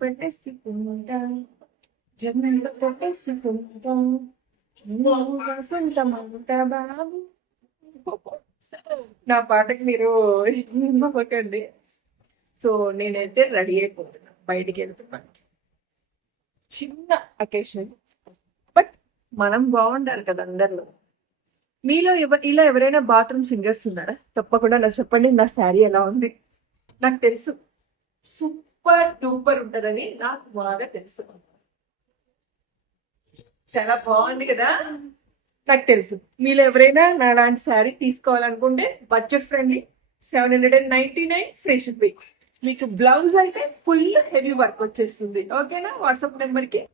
పెట్టేసుకుంటా జన్మ పెట్టేసుకుంటా బాబు. నా పాటకి మీరు నమ్మకండి. సో నేనైతే రెడీ అయిపోతున్నా, బయటికి వెళ్తున్నాను. చిన్న అకేషన్, బట్ మనం బాగుండాలి కదా అందరిలో. మీలో ఇలా ఎవరైనా బాత్రూమ్ సింగర్స్ ఉన్నారా? తప్పకుండా నాకు చెప్పండి. నా శారీ ఎలా ఉంది నాకు తెలుసు, సూపర్ డూపర్ ఉంటుందని నాకు బాగా తెలుసు. చాలా బాగుంది కదా, నాకు తెలుసు. మీలో ఎవరైనా నా లాంటి శారీ తీసుకోవాలనుకుంటే బడ్జెట్ ఫ్రెండ్లీ, 799 ఫ్రీ షిప్పింగ్. మీకు బ్లౌజ్ అయితే ఫుల్ హెవీ వర్క్ వచ్చేస్తుంది. ఓకేనా? వాట్సాప్ నెంబర్కి